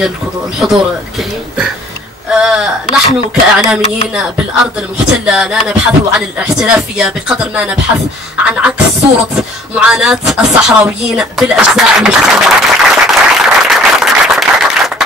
الحضور الكريم. نحن كإعلاميين بالأرض المحتلة لا نبحث عن الاحترافية بقدر ما نبحث عن عكس صورة معاناة الصحراويين بالأجزاء المحتلة.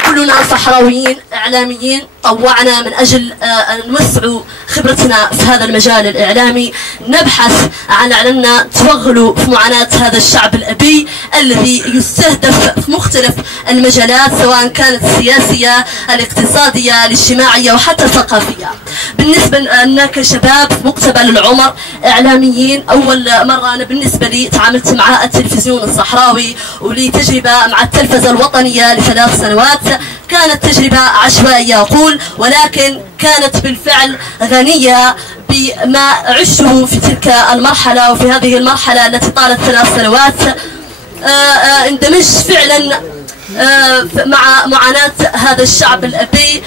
كلنا صحراويين إعلاميين طوعنا من أجل أن نوسع خبرتنا في هذا المجال الإعلامي، نبحث عن أننا نتوغلوا في معاناة هذا الشعب الأبي الذي يستهدف في مختلف المجالات سواء كانت السياسية، الاقتصادية، الاجتماعية وحتى الثقافية. بالنسبة لنا كشباب في مقتبل العمر إعلاميين، أول مرة أنا بالنسبة لي تعاملت مع التلفزيون الصحراوي ولي تجربة مع التلفزة الوطنية ل3 سنوات. كانت تجربة عشوائية أقول، ولكن كانت بالفعل غنية بما عشته في تلك المرحلة وفي هذه المرحلة التي طالت 3 سنوات. اندمجت فعلا مع معاناة هذا الشعب الأبي.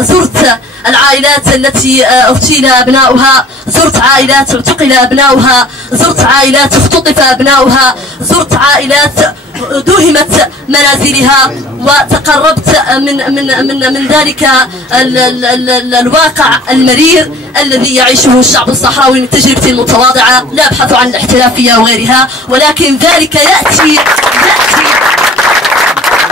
زرت العائلات التي اغتيل أبناؤها، زرت عائلات اعتقل أبناؤها، زرت عائلات اختطف أبناؤها، زرت عائلات دهمت منازلها، وتقربت من ذلك الواقع المرير الذي يعيشه الشعب الصحراوي من تجربتي المتواضعة. لا أبحث عن الاحترافية وغيرها، ولكن ذلك يأتي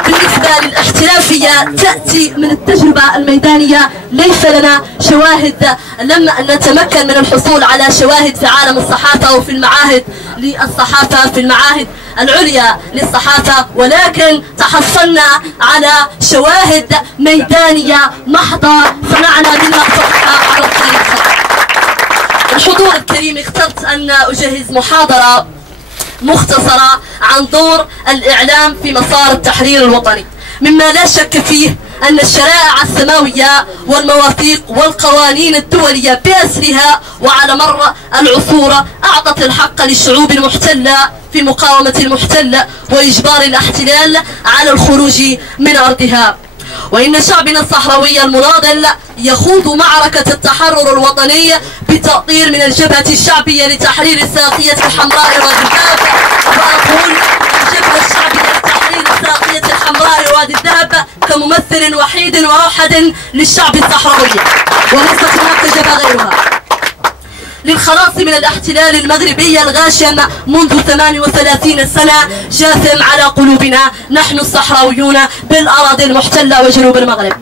بالنسبة للاحترافية تأتي من التجربة الميدانية. ليس لنا شواهد، لم نتمكن من الحصول على شواهد في عالم الصحافة وفي المعاهد للصحافة، في المعاهد العليا للصحافة، ولكن تحصلنا على شواهد ميدانية محضة صنعنا منها صفحة على الخريطة. الحضور الكريم اخترت أن أجهز محاضرة مختصرة عن دور الإعلام في مسار التحرير الوطني، مما لا شك فيه أن الشرائع السماوية والمواثيق والقوانين الدولية بأسرها وعلى مر العصور أعطت الحق للشعوب المحتلة في مقاومة المحتل وإجبار الاحتلال على الخروج من أرضها. وإن شعبنا الصحراوي المناضل يخوض معركة التحرر الوطني بتأطير من الجبهة الشعبية لتحرير الساقية الحمراء وادي الذهب. وأقول الجبهة الشعبية لتحرير الساقية الحمراء وادي الذهب كممثل وحيد وأوحد للشعب الصحراوي، وليست هناك جبهة غيرها، للخلاص من الاحتلال المغربي الغاشم منذ 38 سنة جاثم على قلوبنا نحن الصحراويون بالأراضي المحتلة وجنوب المغرب.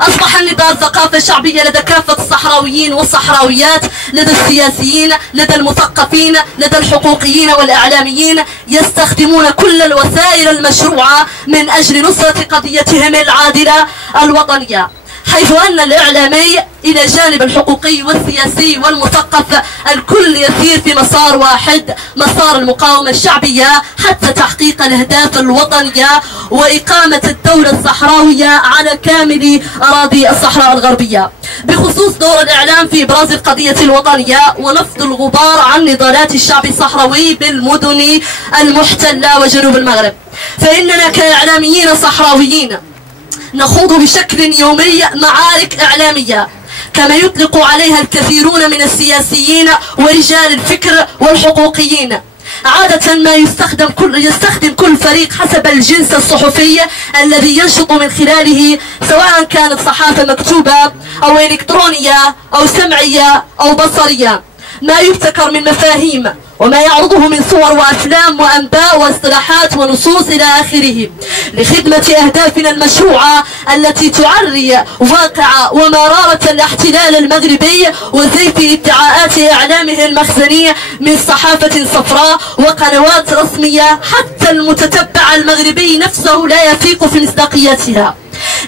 أصبح النضال ثقافة شعبية لدى كافة الصحراويين والصحراويات، لدى السياسيين، لدى المثقفين، لدى الحقوقيين والإعلاميين، يستخدمون كل الوسائل المشروعة من أجل نصرة قضيتهم العادلة الوطنية، حيث أن الإعلامي إلى جانب الحقوقي والسياسي والمثقف الكل يسير في مسار واحد، مسار المقاومة الشعبية حتى تحقيق الأهداف الوطنية وإقامة الدولة الصحراوية على كامل أراضي الصحراء الغربية. بخصوص دور الإعلام في إبراز القضية الوطنية ونفض الغبار عن نضالات الشعب الصحراوي بالمدن المحتلة وجنوب المغرب، فإننا كإعلاميين صحراويين نخوض بشكل يومي معارك إعلامية كما يطلق عليها الكثيرون من السياسيين ورجال الفكر والحقوقيين. عادة ما يستخدم كل فريق حسب الجنس الصحفي الذي ينشط من خلاله، سواء كانت صحافة مكتوبة أو إلكترونية أو سمعية أو بصرية، ما يبتكر من مفاهيم وما يعرضه من صور وأفلام وأنباء واصطلاحات ونصوص إلى آخره لخدمة أهدافنا المشروعة التي تعري واقع ومرارة الاحتلال المغربي وزيف ادعاءات إعلامه المخزني من صحافة صفراء وقنوات رسمية حتى المتتبع المغربي نفسه لا يثيق في مصداقيتها.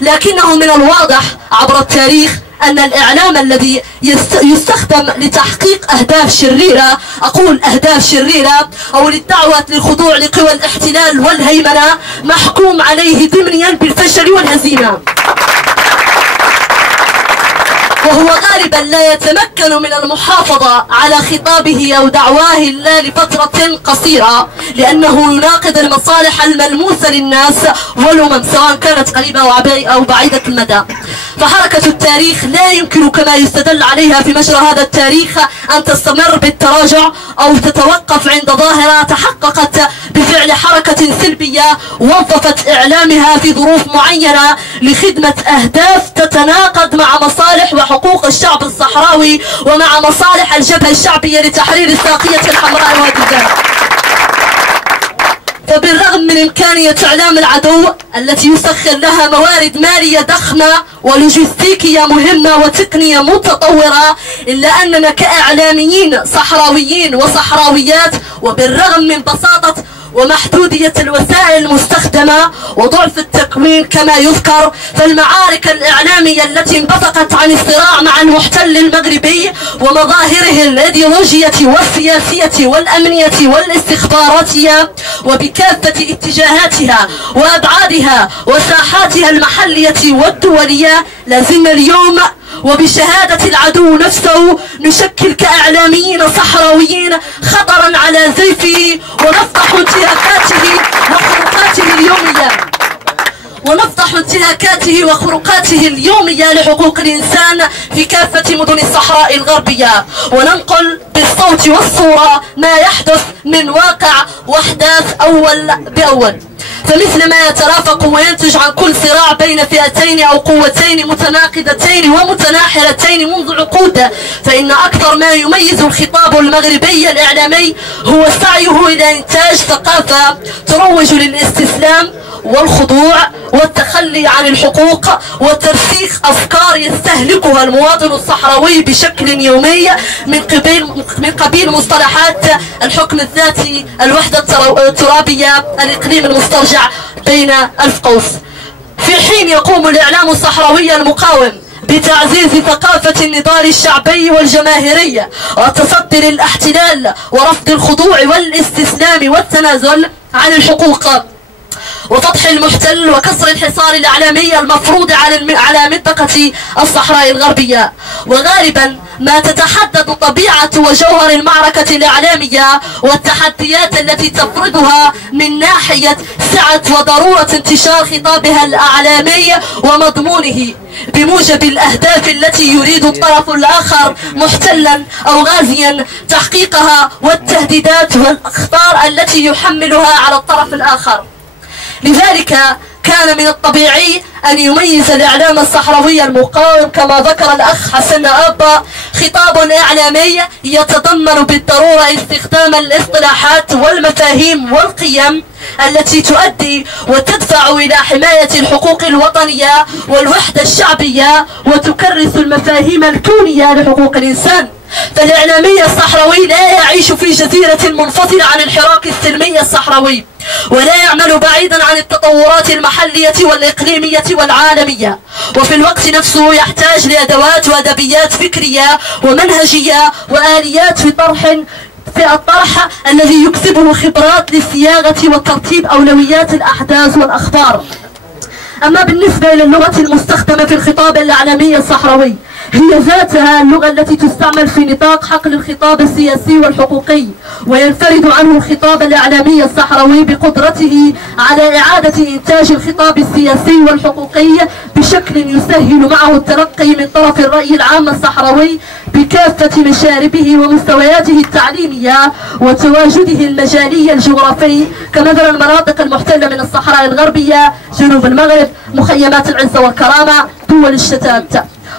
لكنه من الواضح عبر التاريخ أن الإعلام الذي يستخدم لتحقيق أهداف شريرة، أقول أهداف شريرة، أو للدعوة للخضوع لقوى الاحتلال والهيمنة محكوم عليه ضمنيا بالفشل والهزيمة، وهو غالبا لا يتمكن من المحافظة على خطابه أو دعواه إلا لفترة قصيرة، لأنه يناقض المصالح الملموسة للناس والأمم سواء كانت قريبة أو بعيدة المدى. فحركة التاريخ لا يمكن كما يستدل عليها في مجرى هذا التاريخ أن تستمر بالتراجع أو تتوقف عند ظاهرة تحققت بفعل حركة سلبية وظفت إعلامها في ظروف معينة لخدمة أهداف تتناقض مع مصالح وحقوق الشعب الصحراوي ومع مصالح الجبهة الشعبية لتحرير الساقية الحمراء والدجاج. فبالرغم من إمكانية إعلام العدو التي يسخر لها موارد مالية ضخمة ولوجستيكية مهمة وتقنية متطورة، إلا أننا كإعلاميين صحراويين وصحراويات وبالرغم من بساطة ومحدودية الوسائل المستخدمة وضعف التكوين كما يذكر، فالمعارك الإعلامية التي انبثقت عن الصراع مع المحتل المغربي ومظاهره الإيديولوجية والسياسية والأمنية والاستخباراتية وبكافة اتجاهاتها وأبعادها وساحاتها المحلية والدولية، لازلنا اليوم وبشهادة العدو نفسه نشكل كإعلاميين صحراويين خطرا على زيفه ونفضح انتهاكاته وخروقاته اليومية لحقوق الإنسان في كافة مدن الصحراء الغربية، وننقل بالصوت والصورة ما يحدث من واقع وأحداث أول بأول. فمثل ما يترافق وينتج عن كل صراع بين فئتين أو قوتين متناقضتين ومتناحرتين منذ عقود، فإن أكثر ما يميز الخطاب المغربي الإعلامي هو سعيه إلى إنتاج ثقافة تروج للاستسلام والخضوع والتخلي عن الحقوق وترسيخ أفكار يستهلكها المواطن الصحراوي بشكل يومي من قبيل مصطلحات الحكم الذاتي، الوحدة الترابية، الإقليم المسترجع بين ألف قوس، في حين يقوم الإعلام الصحراوي المقاوم بتعزيز ثقافة النضال الشعبي والجماهيري وتصدي للاحتلال ورفض الخضوع والاستسلام والتنازل عن الحقوق وفتح المحتل وكسر الحصار الإعلامي المفروض على منطقة الصحراء الغربية. وغالبا ما تتحدد طبيعة وجوهر المعركة الإعلامية والتحديات التي تفرضها من ناحية سعة وضرورة انتشار خطابها الإعلامي ومضمونه بموجب الأهداف التي يريد الطرف الآخر محتلا أو غازيا تحقيقها والتهديدات والأخطار التي يحملها على الطرف الآخر. لذلك كان من الطبيعي أن يميز الإعلام الصحراوي المقاوم كما ذكر الأخ حسن أبا خطاب إعلامي يتضمن بالضرورة استخدام الاصطلاحات والمفاهيم والقيم التي تؤدي وتدفع إلى حماية الحقوق الوطنية والوحدة الشعبية وتكرس المفاهيم الكونية لحقوق الإنسان. فالإعلامي الصحراوي لا يعيش في جزيرة منفصلة عن الحراك السلمي الصحراوي، ولا يعمل بعيدا عن التطورات المحلية والإقليمية والعالمية، وفي الوقت نفسه يحتاج لأدوات وأدبيات فكرية ومنهجية وآليات في الطرح الذي يكسبه خبرات لصياغة وترتيب أولويات الأحداث والأخبار. أما بالنسبة للغة المستخدمة في الخطاب الإعلامي الصحراوي، هي ذاتها اللغة التي تستعمل في نطاق حقل الخطاب السياسي والحقوقي، وينفرد عنه الخطاب الإعلامي الصحراوي بقدرته على إعادة إنتاج الخطاب السياسي والحقوقي بشكل يسهل معه التلقي من طرف الرأي العام الصحراوي بكافة مشاربه ومستوياته التعليمية وتواجده المجالي الجغرافي كمثل المناطق المحتلة من الصحراء الغربية، جنوب المغرب، مخيمات العزة والكرامة، دول الشتات.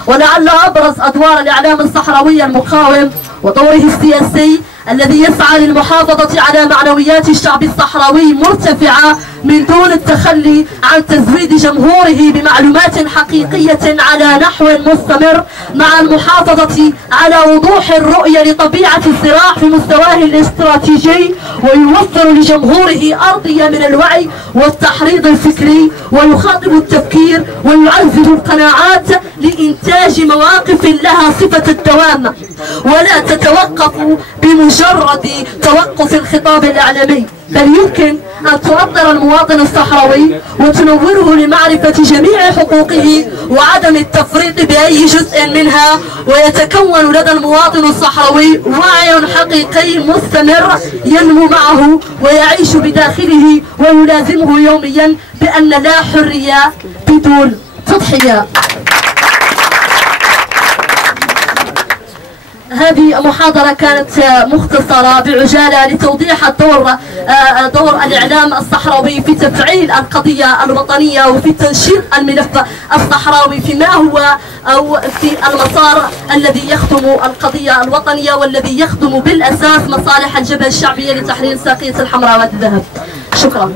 ولعل أبرز أدوار الإعلام الصحراوي المقاوم ودوره السياسي الذي يسعى للمحافظة على معنويات الشعب الصحراوي مرتفعة من دون التخلي عن تزويد جمهوره بمعلومات حقيقية على نحو مستمر، مع المحافظة على وضوح الرؤية لطبيعة الصراع في مستواه الاستراتيجي، ويوفر لجمهوره أرضية من الوعي والتحريض الفكري، ويخاطب التفكير ويعزز القناعات لإنتاج مواقف لها صفة الدوام ولا تتوقف بمجرد توقف الخطاب الإعلامي، بل يمكن أن تؤطر المواطن الصحراوي وتنوره لمعرفة جميع حقوقه وعدم التفريط بأي جزء منها، ويتكون لدى المواطن الصحراوي وعي حقيقي مستمر ينمو معه ويعيش بداخله ويلازمه يوميا بأن لا حرية بدون تضحية. هذه محاضرة كانت مختصرة بعجالة لتوضيح دور الإعلام الصحراوي في تفعيل القضية الوطنية وفي تنشيط الملف الصحراوي فيما هو أو في المسار الذي يخدم القضية الوطنية والذي يخدم بالأساس مصالح الجبهة الشعبية لتحرير ساقية الحمراء والذهب. شكرا.